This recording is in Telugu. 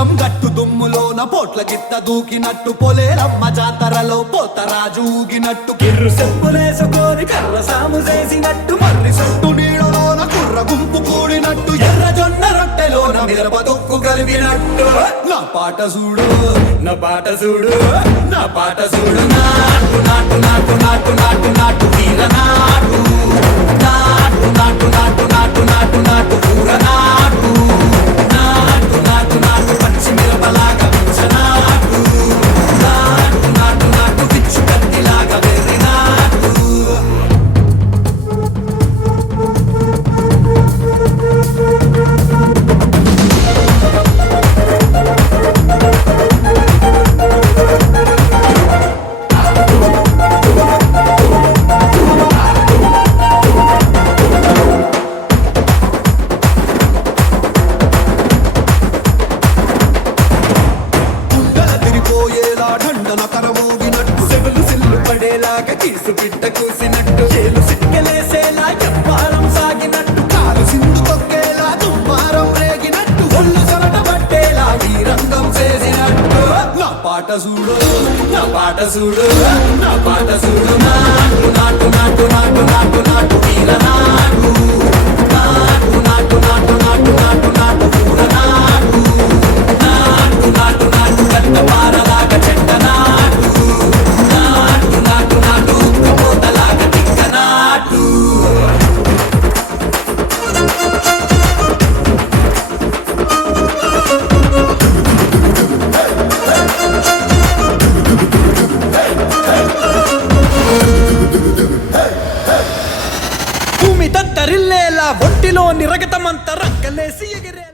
పొలం గట్టు దుమ్ములోన పోట్ల గిత్త దూకినట్టు పొలేరమ్మ జాతరలో పోతరాజు ఊగినట్టు కిర్రు సెప్పులేసుకొని కర్ర సాము చేసినట్టు మర్రి సొట్టు నీడలోన కుర్ర గుంపు కూడినట్టు ఎర్ర జొన్న రొట్టెలోన మిరప తొక్కు కలిపినట్టు నా పాట చూడు నా పాట చూడు నా పాట చూడు నాటు నాటు నాటు నాటు నాటు నాటు తీర నాటు నాటు నాటు నాటు నాటు నాటు నాటు కూర నాటు నాటు నాటు నాటు పచ్చి మిరపలాగా పిచ్చనాటు నాటు నాటు నాటు పిచ్చు కత్తిలాగా వెర్రి నాటు ఢండన కరమోగినట్టు సెవెలు సిల్లు పడేలాగా కీసు బిడ్డ కూసినట్టు చేలు సిక్కలేసేలా ఎప్పారం సాగినట్టు కాలు సింధు తొక్కేలా దుమ్మారం రేగినట్టు ఒళ్ళు సొరట పట్టేలా ఈ రంగం చేసినట్టు నా పాట చూడు నా పాట చూడు నా పాట చూడు నాటు నాటు నాటు నాటు నాటు నాటు తీర నాటు నాటు నాటు నాటు నాటు నాటు నాటు కూర నాటు నాటు నాటు నాటు కట్ట పారలాగా చెట్ట నాటు నాటు నాటు నాటు కబోతలాగా తిక్క నాటు భూమి తత్తరిల్లేలా ఒంటిలో నిరగతమంత రక్కలేసి ఎగిరే